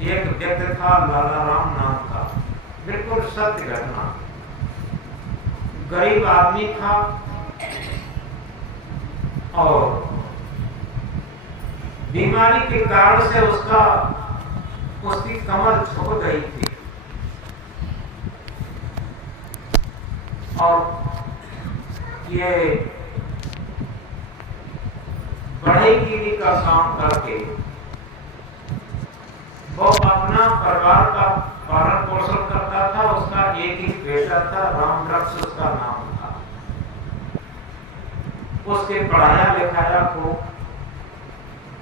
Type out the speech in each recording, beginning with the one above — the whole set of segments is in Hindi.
एक व्यक्ति था लाला राम नाम का, बिल्कुल सत्य घटना। गरीब आदमी था और बीमारी के कारण से उसकी कमर झुक गई थी और ये बढ़ईगिरी का काम करके वो अपना परिवार का पालन पोषण करता था। उसका एक ही बेटा था, रामवृक्ष उसका नाम था। उसके पढ़ाया लिखाया को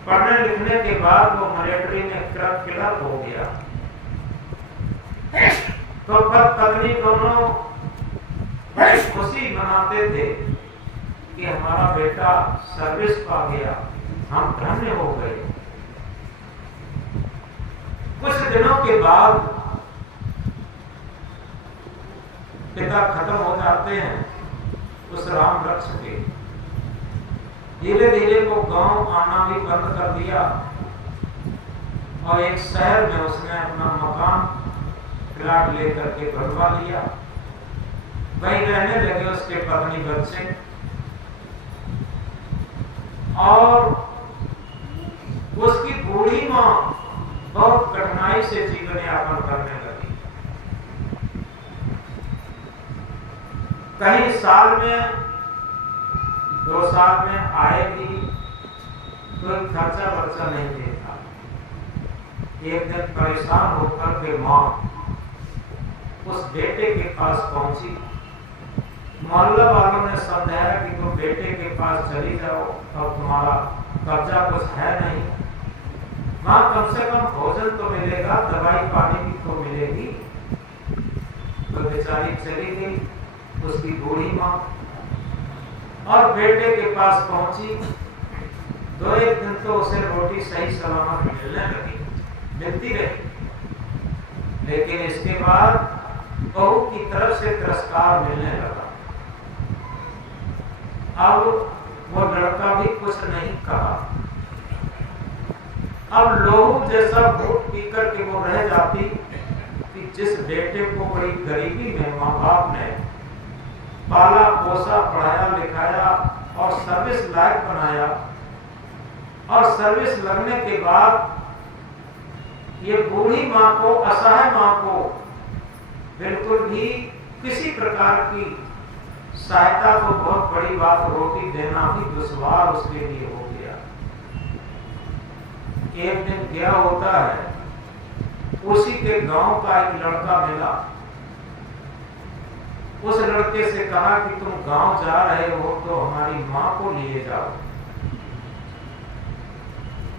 पढ़ने लिखने के बाद वो मिलिट्री में क्लर्क हो गया। तो पत्नी दोनों बड़ी खुशी मनाते थे कि हमारा बेटा सर्विस पा गया, हम धन्य हो गए। कुछ दिनों के बाद पिता खत्म हो जाते हैं उस रामवृक्ष के। धीरे धीरे वो गांव आना भी बंद कर दिया और एक शहर में उसने अपना मकान प्लाट लेकर के बनवा लिया। वहीं रहने लगे उसके पत्नी बच्चे और उसकी बूढ़ी मां बहुत कठिनाई से जीवन यापन करने लगी। कहीं साल में 2 साल में आएगी, कोई खर्चा वर्चा नहीं देता। एक दिन परेशान होकर के मां उस बेटे के पास पहुंची। मोहल्ला वालों ने समझाया कि तुम बेटे के पास चली जाओ और तुम्हारा कब्जा कुछ है नहीं, मां कम से कम भोजन तो मिलेगा, दवाई पानी भी तो मिलेगी। तो बेचारी चली गई उसकी बूढ़ी मां और बेटे के पास पहुंची। 2-1 दिन तो उसे रोटी सही सलामत मिलने लगी, मिलती रही, लेकिन इसके बाद बहू की तरफ से तिरस्कार मिलने लगा। अब वो लड़का भी कुछ नहीं कहा। अब लोग जैसा भूख पीकर के वो रह जाती कि जिस बेटे को बड़ी गरीबी में माँ बाप ने पाला पोसा, पढ़ाया लिखाया और सर्विस लायक बनाया, और सर्विस लगने के बाद ये बूढ़ी माँ को, असहाय माँ को बिल्कुल भी किसी प्रकार की सहायता तो बहुत बड़ी बात, रोटी देना भी दुश्वार उसके लिए हो गया। एक दिन क्या होता है, उसी के गांव का एक लड़का मिला। उस लड़के से कहा कि तुम गांव जा रहे हो तो हमारी मां को लिए जाओ।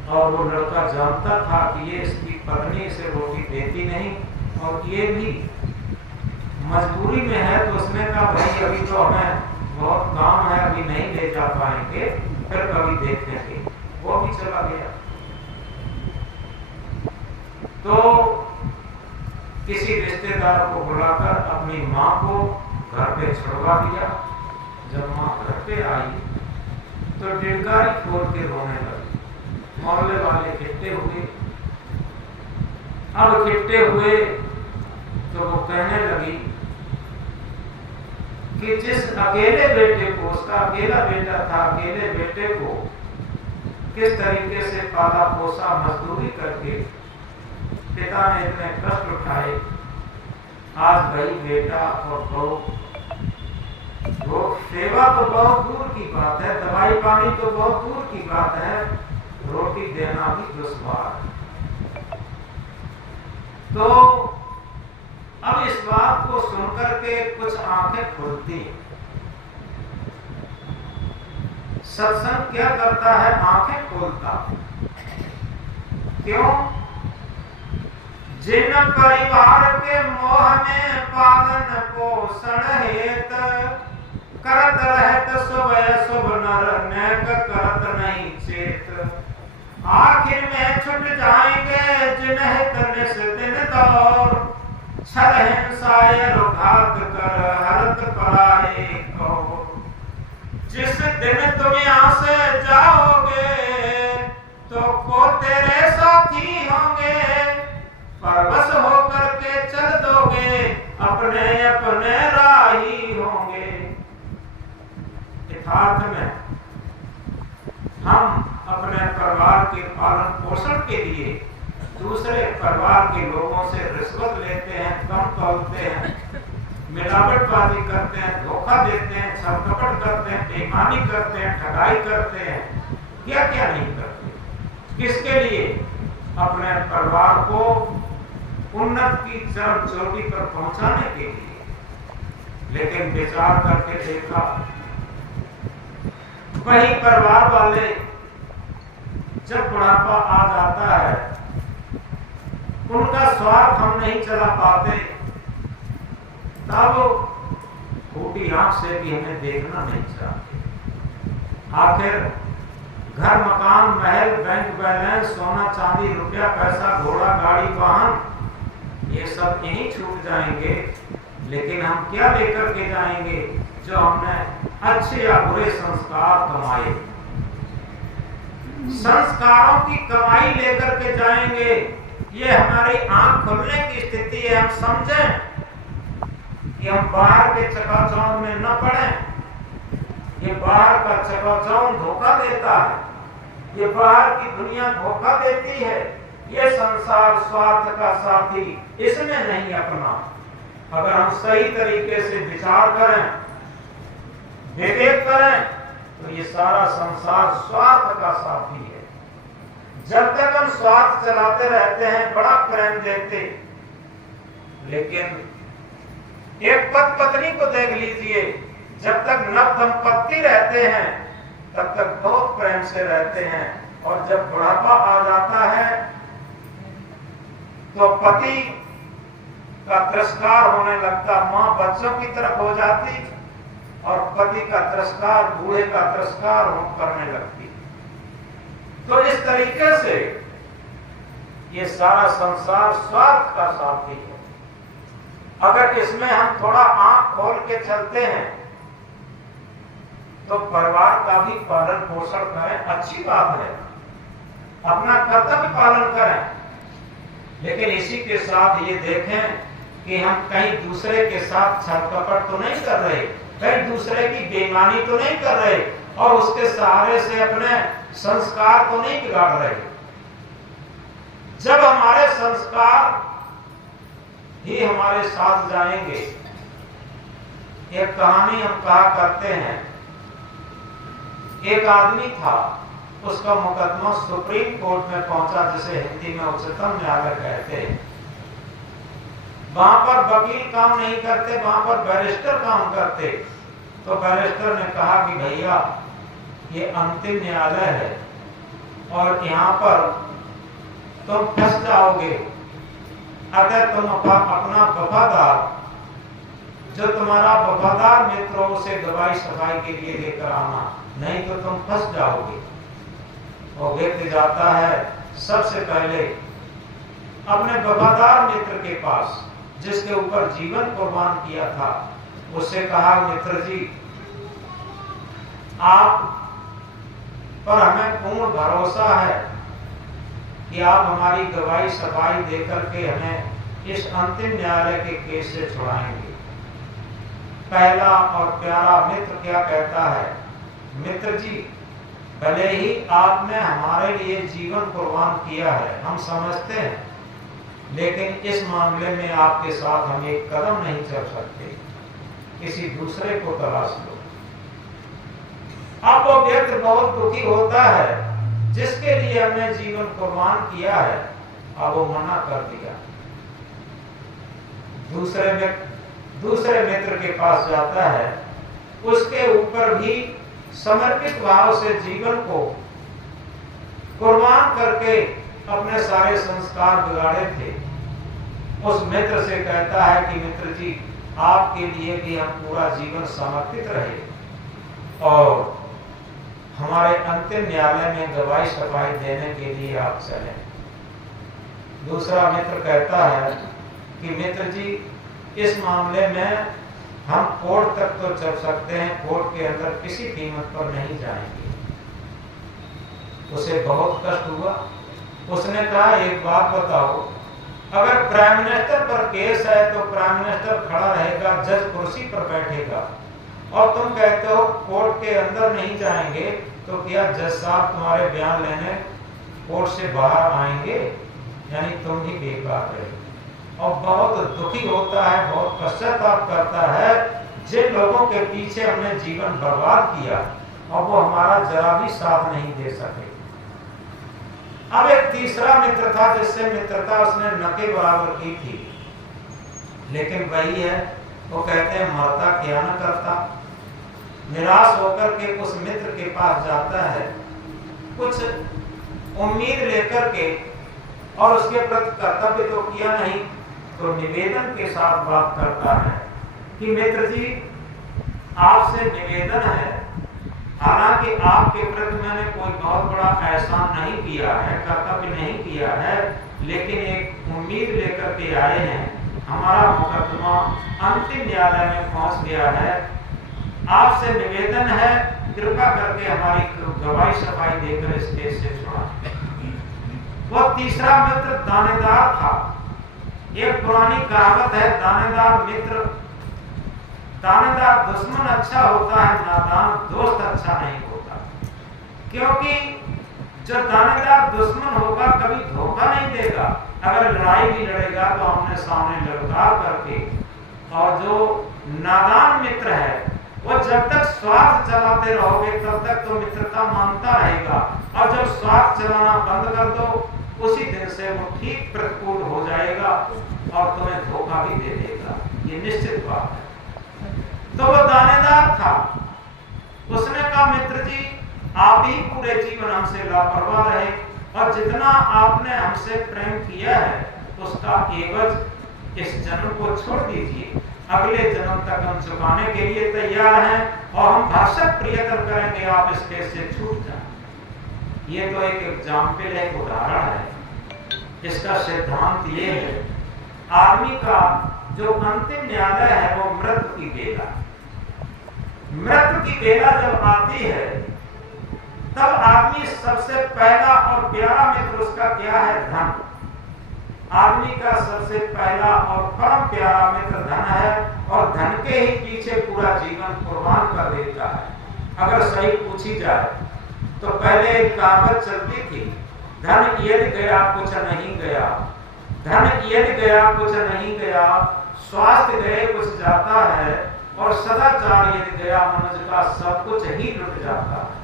और वो लड़का जानता था कि ये इसकी पत्नी इसे रोटी देती नहीं और ये भी मजबूरी में है। तो उसने कहा भाई अभी तो हमें बहुत काम है, अभी नहीं ले जा पाएंगे, फिर कभी देखेंगे। वो भी चला गया। तो किसी रिश्तेदार को बुलाकर अपनी मां को घर पे छुड़वा दिया। जब मां घर पे आई तो डिड़गारी खोल के रोने लगी। मोहल्ले वाले इकट्ठे हुए। अब इकट्ठे हुए तो वो कहने लगी कि जिस अकेले बेटे को, उसका अकेला बेटा था, अकेले बेटे को किस तरीके से पाला पोसा, मजदूरी करके पिता ने इतने कष्ट उठाए, आज भाई बेटा और बहू, वो सेवा तो बहुत दूर की बात है, दवाई पानी तो बहुत दूर की बात है, रोटी देना भी दुश्वार। तो अब इस बात को सुनकर के कुछ आंखें खुलती। सत्संग क्या करता है? आंखें खोलता। क्यों? जिन परिवार के मोह में पालन पोषण हेत करत रहत सुबह शुभ नर नेक करत नहीं चेत, आखिर में छुट जाएंगे जिन्हें निस दिन दौर, छल हिंसाय घात कर हरत पराए को। जिस दिन तुम यहाँ से जाओगे तो को तेरे साथी होंगे, परवश होकर के चल दोगे, अपने अपने राही होंगे। यथार्थ में हम अपने परिवार के पालन पोषण के लिए दूसरे परिवार के लोगों से रिश्वत लेते हैं, कम तोलते हैं, मिलावटबाजी करते हैं, धोखा देते हैं, छलकपट करते हैं, बेईमानी करते हैं, ठगाई करते हैं, क्या क्या नहीं करते। किसके लिए? अपने परिवार को उन्नत की चरम चोटी पर पहुंचाने के लिए। लेकिन विचार करके देखा, वही परिवार वाले जब बुढ़ापा आ जाता है, उनका स्वार्थ हम नहीं चला पाते, तब फूटी आंख से भी हमें देखना नहीं चाहते। आखिर घर, मकान, महल, बैंक बैलेंस, सोना चांदी, रुपया पैसा, घोड़ा गाड़ी वाहन, ये सब यहीं छूट जाएंगे। लेकिन हम क्या लेकर के जाएंगे? जो हमने अच्छे या बुरे संस्कार कमाए, संस्कारों की कमाई लेकर के जाएंगे। ये हमारी आंख खुलने की स्थिति है। हम समझें कि हम बाहर के चकाचौंध में न पड़ें। ये बाहर का चकाचौंध धोखा देता है, ये बाहर की दुनिया धोखा देती है। ये संसार स्वार्थ का साथी, इसमें नहीं अपना। अगर हम सही तरीके से विचार करें, विवेक करें, तो ये सारा संसार स्वार्थ का साथी है। जब तक हम स्वार्थ चलाते रहते हैं, बड़ा प्रेम देते, लेकिन एक पति पत्नी को देख लीजिए, जब तक नव दंपत्ति रहते हैं तब तक बहुत प्रेम से रहते हैं, और जब बुढ़ापा आ जाता है तो पति का तिरस्कार होने लगता, मां बच्चों की तरफ हो जाती और पति का तिरस्कार, बूढ़े का तिरस्कार करने लगती। तो इस तरीके से ये सारा संसार स्वार्थ का साथी है। अगर इसमें हम थोड़ा आंख खोल के चलते हैं तो परिवार का भी पालन पोषण करें, अच्छी बात है, अपना कर्तव्य पालन करें। लेकिन इसी के साथ ये देखें कि हम कहीं दूसरे के साथ छल कपट तो नहीं कर रहे, कहीं दूसरे की बेईमानी तो नहीं कर रहे, और उसके सहारे से अपने संस्कार तो नहीं बिगाड़ रहे। जब हमारे संस्कार ही हमारे साथ जाएंगे। एक कहानी हम कहा करते हैं, एक आदमी था, उसका मुकदमा सुप्रीम कोर्ट में पहुंचा, जिसे हिंदी में उच्चतम न्यायालय कहते हैं। वहां पर वकील काम नहीं करते, वहां पर बैरिस्टर काम करते। तो बैरिस्टर ने कहा कि भैया, ये अंतिम न्यायालय है और यहाँ पर तुम फंस जाओगे, अगर तुम अपना वफादार, जो तुम्हारा वफादार मित्र हो, उसे गवाही सफाई के लिए लेकर आना, नहीं तो तुम फंस जाओगे। और व्यक्ति जाता है सबसे पहले अपने वफादार मित्र के पास, जिसके ऊपर जीवन कुर्बान किया था। उससे कहा, मित्र जी, आप पर हमें पूर्ण भरोसा है कि आप हमारी गवाही सफाई देकर के हमें इस अंतिम न्यायालय के केस से छुड़ाएंगे। पहला और प्यारा मित्र क्या कहता है? मित्र जी, भले ही आपने हमारे लिए जीवन कुर्बान किया है, हम समझते हैं, लेकिन इस मामले में आपके साथ हम एक कदम नहीं चल सकते, किसी दूसरे को तलाश लो। अब वो व्यक्ति बहुत दुखी होता है, जिसके लिए हमने जीवन कुर्बान किया है, अब वो मना कर दिया। दूसरे मित्र के पास जाता है, उसके ऊपर भी समर्पित भाव से जीवन को कुर्बान करके अपने सारे संस्कार बिगाड़े थे। उस मित्र से कहता है कि मित्र जी, आपके लिए भी हम पूरा जीवन समर्पित रहे और हमारे अंतिम न्यायालय में गवाही सफाई देने के लिए आप चलें। दूसरा मित्र कहता है कि मित्र जी, इस मामले में हम कोर्ट तक तो चल सकते हैं, कोर्ट के अंदर किसी कीमत पर नहीं जाएंगे। उसे बहुत कष्ट हुआ। उसने कहा, एक बात बताओ, अगर प्राइम मिनिस्टर पर केस है तो प्राइम मिनिस्टर खड़ा रहेगा, जज कुर्सी पर बैठेगा, और तुम कहते हो कोर्ट के अंदर नहीं जाएंगे, तो क्या जज साहब तुम्हारे बयान लेने कोर्ट से बाहर आएंगे? यानी तुम भी बेकार रहे। और बहुत दुखी होता है, बहुत पश्चाताप करता है जिन लोगों के पीछे हमने जीवन बर्बाद किया और वो हमारा जरा भी साथ नहीं दे सके। अब एक तीसरा मित्र था जिससे मित्रता उसने न के बराबर की थी, लेकिन वही है, वो कहते हैं मरता क्या न करता। निराश होकर के उस मित्र के पास जाता है, कुछ उम्मीद लेकर के, और उसके प्रति कर्तव्य तो किया नहीं, तो निवेदन के साथ बात करता है कि मित्र जी, आपसे निवेदन है, हालांकि आपके प्रति मैंने कोई बहुत बड़ा एहसान नहीं किया है, कर्तव्य नहीं किया है, लेकिन एक उम्मीद लेकर के आए हैं। हमारा मुकदमा अंतिम न्यायालय में पहुंच गया है, आपसे निवेदन है कृपा करके हमारी गवाही सफाई देकर इस केस से छुड़ा। वह तीसरा मित्र दानेदार था। एक पुरानी कहावत है, दानेदार मित्र, दानेदार दुश्मन अच्छा होता है, नादान दोस्त अच्छा नहीं होता। क्योंकि जो दानेदार दुश्मन होगा कभी धोखा नहीं देगा, अगर लड़ाई भी लड़ेगा तो आमने सामने लड़का करके, और जो नादान मित्र है वो जब तक स्वार्थ चलाते रहोगे तब तक तो मित्रता मानता रहेगा, और जब स्वार्थ चलाना बंद कर दो उसी दिन से वो ठीक प्रतिकूल हो जाएगा और तुम्हें धोखा भी दे देगा, ये निश्चित बात है। तो वो दानेदार था, उसने कहा मित्र जी, आप ही पूरे जीवन हमसे लापरवाह रहे, और जितना आपने हमसे प्रेम किया है उसका एवज इस जन्म को छोड़ दीजिए, अगले जन्म तक हम चुकाने के लिए तैयार हैं, और हम भरसक प्रयत्न करेंगे आप इस केस से छूट जाए। ये तो एक एग्जाम्पल है, एक उदाहरण है। इसका सिद्धांत ये है, आदमी का जो अंतिम न्यायालय है वो मृत्यु की बेला। मृत्यु की बेला जब आती है तब आदमी सबसे पहला और प्यारा मित्र उसका क्या है? धन। आदमी का सबसे पहला और परम प्यारा मित्र धन है, और धन के ही पीछे पूरा जीवन कुर्बान कर देता है। अगर सही पूछी जाए तो पहले एक कहावत चलती थी, धन यदि गया कुछ नहीं गया, धन यदि गया कुछ नहीं गया, स्वास्थ्य गए कुछ जाता है, और सदाचार यदि गया मनुष्य का सब कुछ ही लुट जाता है।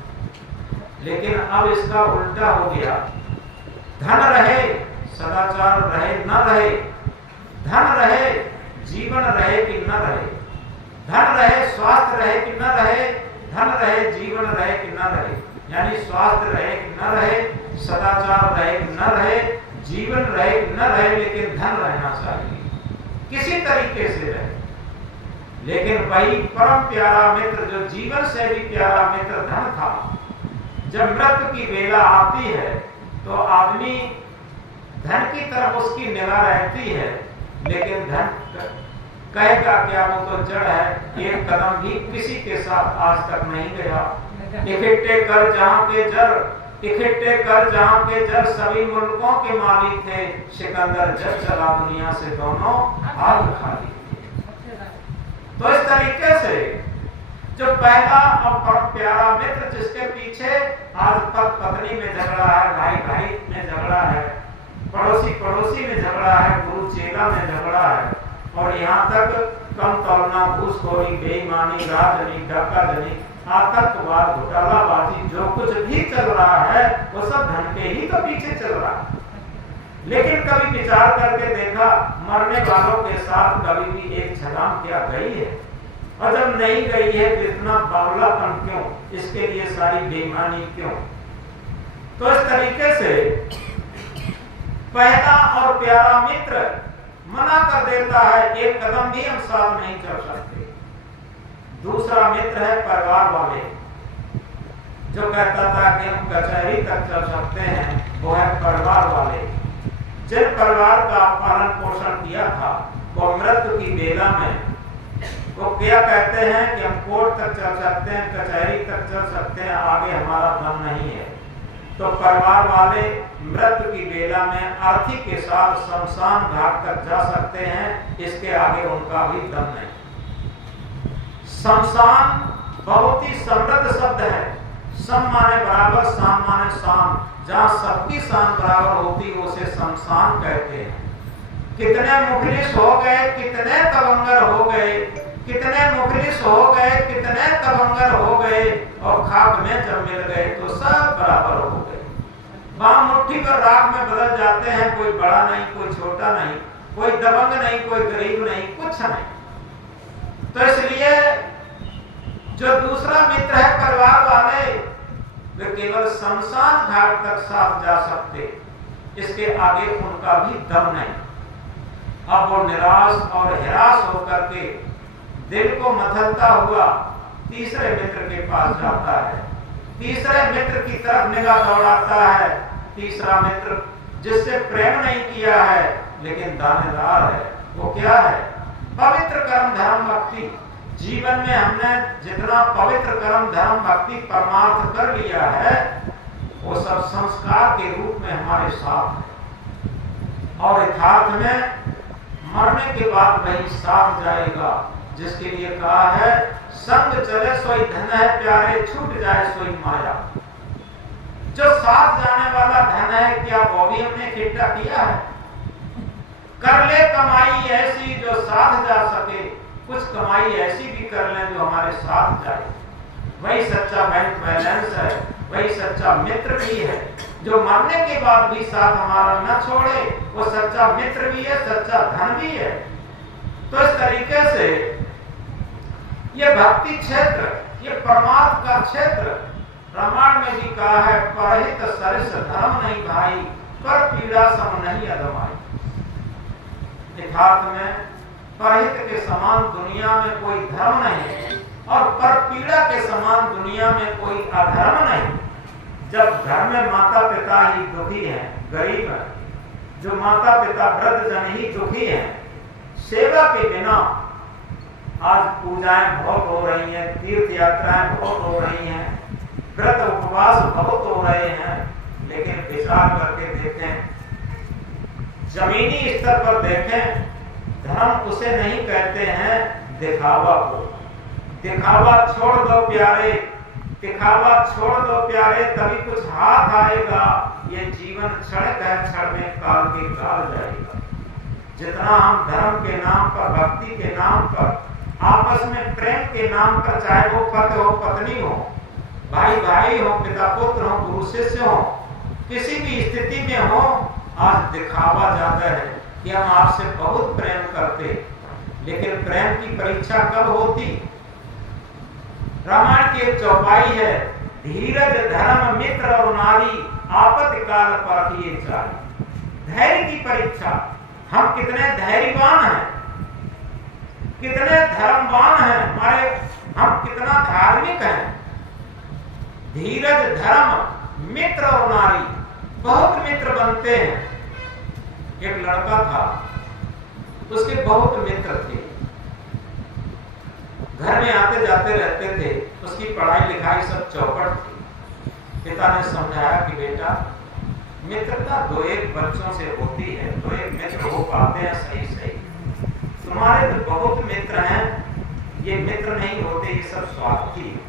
लेकिन अब इसका उल्टा हो गया, धन रहे सदाचार रहे न रहे, धन रहे जीवन रहे कि न रहे, धन रहे स्वास्थ्य रहे कि न रहे, धन रहे जीवन रहे कि न रहे, यानी स्वास्थ्य रहे कि न रहे, सदाचार रहे कि न रहे, जीवन रहे कि न रहे, लेकिन धन रहना चाहिए, किसी तरीके से रहे। लेकिन वही परम प्यारा मित्र जो जीवन से भी प्यारा मित्र धन था, जब मृत्यु की बेला आती है तो आदमी धन की तरफ उसकी निगाह रहती है, लेकिन धन कहेगा क्या, वो तो जड़ है, एक कदम भी किसी के साथ आज तक नहीं गया। इकट्ठे कर जहां के जर, इकट्ठे कर जहां के जर, सभी मुल्कों के मालिक थे, सिकंदर जब चला दुनिया से दोनों हाथ खाली। तो इस तरीके से जो पहला और परम प्यारा मित्र जिसके पीछे आज तक पत्नी में झगड़ा है, भाई भाई में झगड़ा है, पड़ोसी पड़ोसी में झगड़ा है, गुरु चेला में झगड़ा है, और यहाँ तक कम तौलना, घूसखोरी, बेईमानी, राजनीति, धक्काधड़ी, आतंकवाद, घोटालाबाजी, जो कुछ भी चल रहा है वो सब धन के ही तो पीछे चल रहा है। लेकिन कभी विचार करके देखा, मरने वालों के साथ कभी भी एक छलांग क्या गई है? और जब नहीं गई है तो इतना बावलापन क्यों? इसके लिए सारी बेईमानी क्यों? तो इस तरीके से पहला और प्यारा मित्र मना कर देता है, एक कदम भी हम साथ नहीं चल सकते। दूसरा मित्र है परिवार वाले, जो कहता था कि हम कचहरी तक चल सकते हैं, वो है परिवार वाले। जिन परिवार का पालन पोषण किया था वो मृत्यु की बेला में वो क्या कहते हैं कि हम कोर्ट तक चल सकते हैं, कचहरी तक चल सकते हैं, आगे हमारा दम नहीं है। तो परिवार वाले मृत्यु की बेला में अर्थी के साथ शमशान घाट तक जा सकते हैं, इसके आगे उनका भी दम नहीं। शमशान बहुत ही समृद्ध शब्द है। सम माने बराबर, शाम माने शाम। जहाँ सबकी शान बराबर होती है उसे शमशान कहते हैं। कितने मुखलिस हो गए, कितने तवंगर हो गए, कितने मुखलिस हो गए, कितने तवंगर हो गए, और खाक में जब मिल गए तो सब बराबर हो गए। बाम मुट्ठी पर राख में बदल जाते हैं। कोई बड़ा नहीं, कोई छोटा नहीं, कोई दबंग नहीं, कोई गरीब नहीं, कुछ नहीं। तो इसलिए जो दूसरा मित्र है परिवार वाले, वे केवल शमशान घाट तक साथ जा सकते, इसके आगे उनका भी दम नहीं। अब वो निराश और हिरास होकर के दिल को मथलता हुआ तीसरे मित्र के पास जाता है। तीसरे मित्र की तरफ निगाह दौड़ाता है। तीसरा मित्र जिससे प्रेम नहीं किया है लेकिन दानेदार है, वो क्या है? पवित्र कर्म धर्म भक्ति। जीवन में हमने जितना पवित्र कर्म धर्म भक्ति परमार्थ कर लिया है, वो सब संस्कार के रूप में हमारे साथ है, और यथार्थ में मरने के बाद वही साथ जाएगा, जिसके लिए कहा है संग चले सोई धन है प्यारे, छूट जाए सोई माया। जो साथ जाने वाला धन है, क्या वो भी हमने इकट्ठा किया है? कर ले कमाई ऐसी जो साथ जा सके, कुछ कमाई ऐसी भी कर लें जो हमारे साथ जाए। वही सच्चा बैंक बैलेंस है, वही सच्चा मित्र भी है, जो मरने के बाद भी साथ हमारा न छोड़े। वो सच्चा मित्र भी है, सच्चा धन भी है। तो इस तरीके से ये भक्ति क्षेत्र, ये परमात्मा का क्षेत्र, रामायण में भी कहा है परहित सरिस धर्म नहीं भाई, पर पीड़ा सम नहीं अदमाई। यथार्थ में परहित के समान दुनिया में कोई धर्म नहीं, और पर पीड़ा के समान दुनिया में कोई अधर्म नहीं। जब घर में माता पिता ही दुखी हैं, गरीब हैं, जो माता पिता वृद्ध जन ही दुखी हैं, सेवा के बिना आज पूजाएं बहुत हो रही हैं, तीर्थ यात्राएं बहुत हो रही हैं, व्रत उपवास बहुत हो रहे हैं, लेकिन विचार करके देखें, जमीनी स्तर पर देखें, धर्म उसे नहीं कहते हैं दिखावा को। दिखावा छोड़ दो प्यारे, दिखावा छोड़ दो प्यारे, तभी कुछ हाथ आएगा। ये जीवन क्षणिक है, क्षण में काल के काल जाएगा। जितना हम धर्म के नाम पर, भक्ति के नाम पर, आपस में प्रेम के नाम पर, चाहे वो पति हो पत्नी हो, भाई भाई हो, पिता पुत्र हो, गुरु शिष्य हो, किसी भी स्थिति में हो, आज दिखावा ज्यादा है कि हम आपसे बहुत प्रेम करते, लेकिन प्रेम की परीक्षा कब होती? रामायण की एक चौपाई है, धीरज धर्म मित्र और नारी आपत्ति काल परखिए चारी। धैर्य की परीक्षा, हम कितने धैर्यवान हैं, कितने धर्मवान हैं, हमारे हम कितना धार्मिक हैं। धीरज धर्म मित्र और नारी, बहुत मित्र बनते हैं। एक लड़का था, उसके बहुत मित्र थे, घर में आते जाते रहते थे, उसकी पढ़ाई लिखाई सब चौपट थी। पिता ने समझाया कि बेटा, मित्रता दो एक बच्चों से होती है, दो एक मित्र हो पाते हैं सही सही, तुम्हारे तो बहुत मित्र हैं, ये मित्र नहीं होते, ये सब स्वार्थी।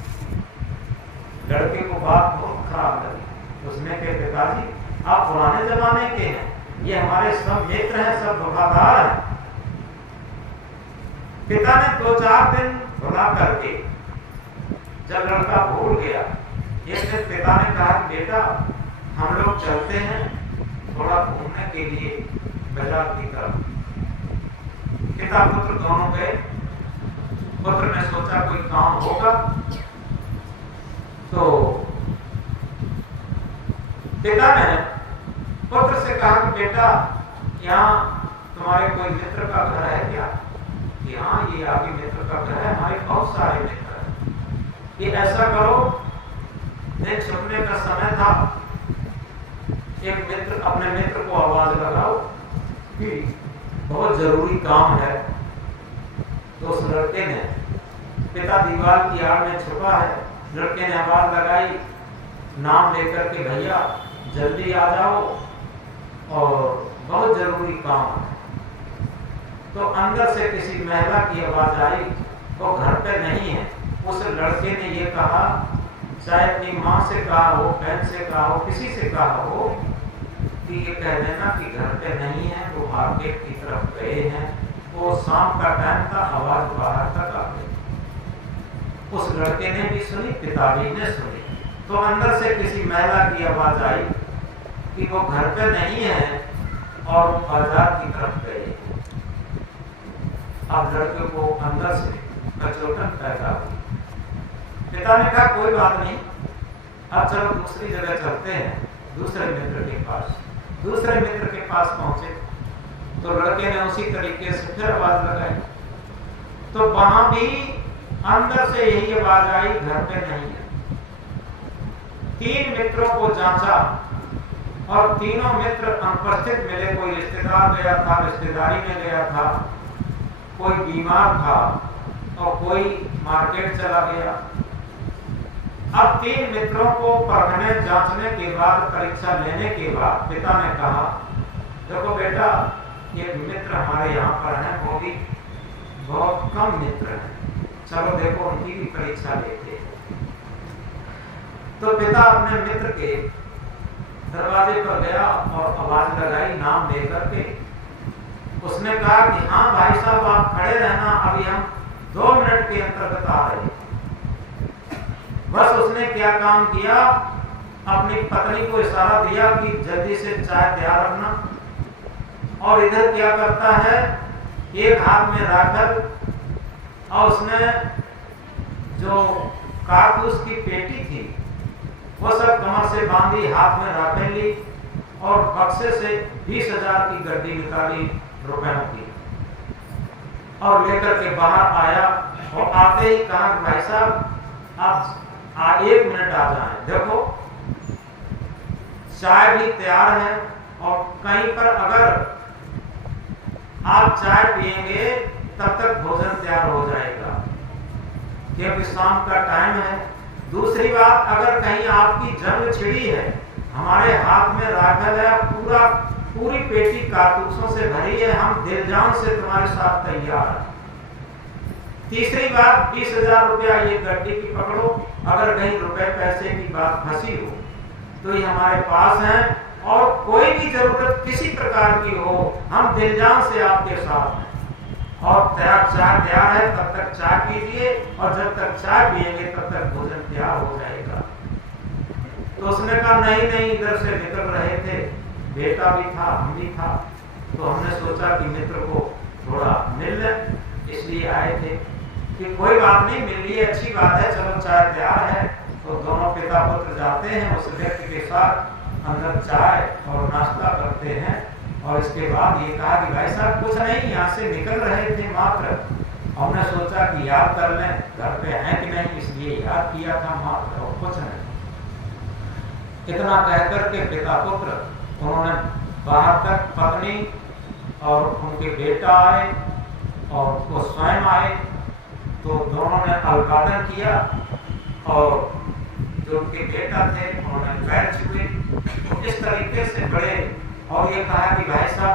लड़के को बात बहुत खराब लगी। उसने कहा पिताजी आप पुराने जमाने के हैं, ये हमारे सब मित्र हैं, सब वफादार हैं। पिता ने 2-4 दिन बुला करके, जब लड़का भूल गया, एक दिन पिता ने कहा कि बेटा हम लोग चलते हैं थोड़ा घूमने के लिए बाजार की तरफ। पिता पुत्र दोनों गए। पुत्र ने सोचा कोई काम होगा, तो पिता ने पुत्र से कहा कि बेटा यहाँ तुम्हारे कोई मित्र का घर है क्या? कि हाँ ये आगे मित्र का घर है, हमारे बहुत सारे मित्र हैं। ये ऐसा करो, दिन छुपने का समय था, एक मित्र अपने मित्र को आवाज लगाओ कि बहुत जरूरी काम है। तो उस लड़के ने, पिता दीवार की आड़ में छुपा है, लड़के ने आवाज लगाई नाम लेकर के, भैया जल्दी आ जाओ, और बहुत जरूरी काम है। तो अंदर से किसी महिला की आवाज आई, वो घर पे नहीं है। उस लड़के ने ये कहा, चाहे अपनी माँ से कहा हो, बहन से कहा हो, किसी से कहा हो कि ये कह देना कि घर पे नहीं है, वो मार्केट की तरफ गए हैं। वो शाम का टाइम था, आवाज बाहर तक आ गई। उस लड़के ने भी सुनी, पिताजी ने सुनी। तो अंदर से किसी महिला की आवाज आई कि वो घर पे नहीं है और बाजार की तरफ गए। अब लड़के को अंदर से कचोटन पैदा हुई। पिता ने कहा कोई बात नहीं, अब चलो दूसरी जगह चलते हैं, दूसरे मित्र के पास। दूसरे मित्र के पास पहुंचे तो लड़के ने उसी तरीके से फिर आवाज लगाई। तो वहां भी अंदर से यही आवाज आई, घर पे नहीं है। 3 मित्रों को जांचा और तीनों मित्र अनुपस्थित मिले। कोई रिश्तेदार गया था, रिश्तेदारी में गया था, कोई बीमार था और कोई मार्केट चला गया। अब 3 मित्रों को परखने जांचने के बाद, परीक्षा लेने के बाद पिता ने कहा, देखो बेटा, एक मित्र हमारे यहाँ पर हैं, वो भी बहुत कम मित्र हैं, चलो देखो उनकी भी परीक्षा लेते हैं। तो पिता अपने मित्र के दरवाजे पर गया और आवाज लगाई नाम लेकर के। उसने कहा कि हाँ भाई साहब, आप खड़े रहना, अभी हम 2 मिनट के अंतर्गत आ रहे हैं। बस उसने क्या काम किया, अपनी पत्नी को इशारा दिया कि जल्दी से चाय तैयार रखना, और इधर क्या करता है, एक हाथ में राखल और उसने जो कारतूस की पेटी थी वो सब कमर से बांधी, हाथ में राखेल ली और बक्से से 20,000 की गड्डी निकाली रुपयों की और लेकर के बाहर आया। और आते ही कहा, भाई साहब आप 1 मिनट आ जाएं, देखो चाय भी तैयार है और कहीं पर अगर आप चाय पिएंगे तब तक भोजन तैयार हो जाएगा, क्योंकि शाम का टाइम है। दूसरी बात, अगर कहीं आपकी जंग छिड़ी है, हमारे हाथ में राइफल है, पूरी पेटी कारतूसों से भरी है, हम दिल जान से तुम्हारे साथ तैयार हैं। तीसरी बात, 20,000 रुपया ये गड्डी की पकड़ो, अगर कहीं रुपए पैसे की बात फंसी हो तो ये हमारे पास है, और कोई भी जरूरत किसी प्रकार की हो, हम दिल जान से आपके साथ हैं। और चाय तैयार है, तब तक चाय पीजिए, और जब तक चाय पिएंगे तब तक भोजन तैयार हो जाएगा। तो उसने कहा नहीं नहीं, इधर से निकल रहे थे, बेटा भी था, हम भी था, तो हमने सोचा कि मित्र को थोड़ा मिल ले, इसलिए आए थे। कि कोई बात नहीं, मिल लिए, अच्छी बात है, चलो चाय तैयार है। तो दोनों पिता पुत्र जाते हैं उस व्यक्ति के साथ, अंदर चाय और नाश्ता करते हैं। और इसके बाद ये कहा कि भाई साहब कुछ नहीं, यहाँ से निकल रहे थे मात्र, हमने सोचा कि याद कर लें घर पे हैं कि नहीं, इसलिए याद किया था मात्र, और कुछ नहीं। इतना कहकर के पिता पुत्र उन्होंने बाहर तक, पत्नी और उनके बेटा आए और वो स्वयं आए, तो दोनों ने अभिवादन किया और जो उनके बेटा थे उन्होंने पैर छुए। तो इस तरीके से बड़े, और ये कहा कि भाई साहब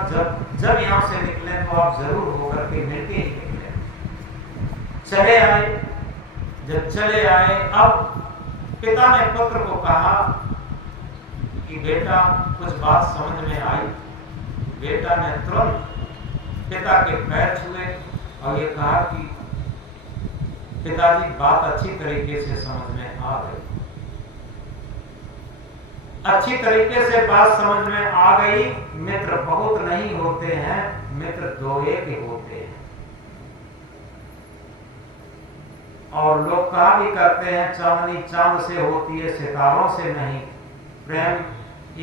जब यहाँ से निकले तो आप जरूर होकर के मिलके ही निकले। चले आए। जब चले आए, अब पिता ने पुत्र को कहा कि बेटा कुछ बात समझ में आई। बेटा ने तुरंत पिता के पैर छुए और ये कहा कि पिताजी बात अच्छी तरीके से समझ में आ गई। अच्छी तरीके से बात समझ में आ गई। मित्र बहुत नहीं होते हैं, मित्र 2-1 ही होते हैं। और लोग कहा भी करते हैं, चांदनी चांद से होती है, सितारों से नहीं। प्रेम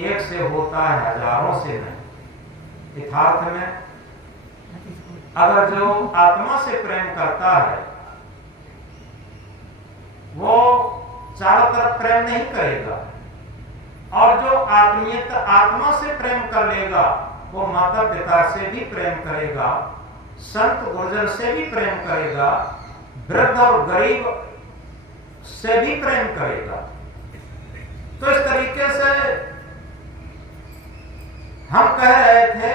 एक से होता है, हजारों से नहीं। यथार्थ में अगर जो आत्मा से प्रेम करता है वो चारों तरफ प्रेम नहीं करेगा, और जो आत्मा से प्रेम कर लेगा वो माता पिता से भी प्रेम करेगा, संत गुरुजन से भी प्रेम करेगा, वृद्ध और गरीब से भी प्रेम करेगा। तो इस तरीके से हम कह रहे थे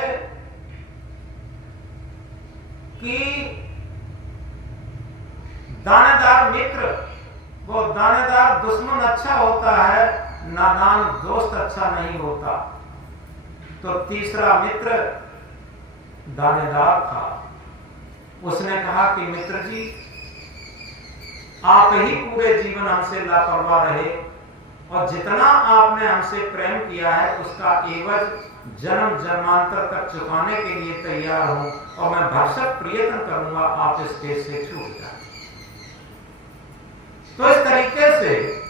कि दानेदार मित्र वो दानेदार दुश्मन अच्छा होता है, नादान दोस्त अच्छा नहीं होता। तो तीसरा मित्र दानेदार था। उसने कहा कि मित्र जी, आप ही पूरे जीवन हमसे लापरवाह रहे और जितना आपने हमसे प्रेम किया है उसका एवज जन्म जन्मांतर तक चुकाने के लिए तैयार हूं और मैं भरसक प्रयत्न करूंगा आप इस देश से छूट जाए। तो इस तरीके से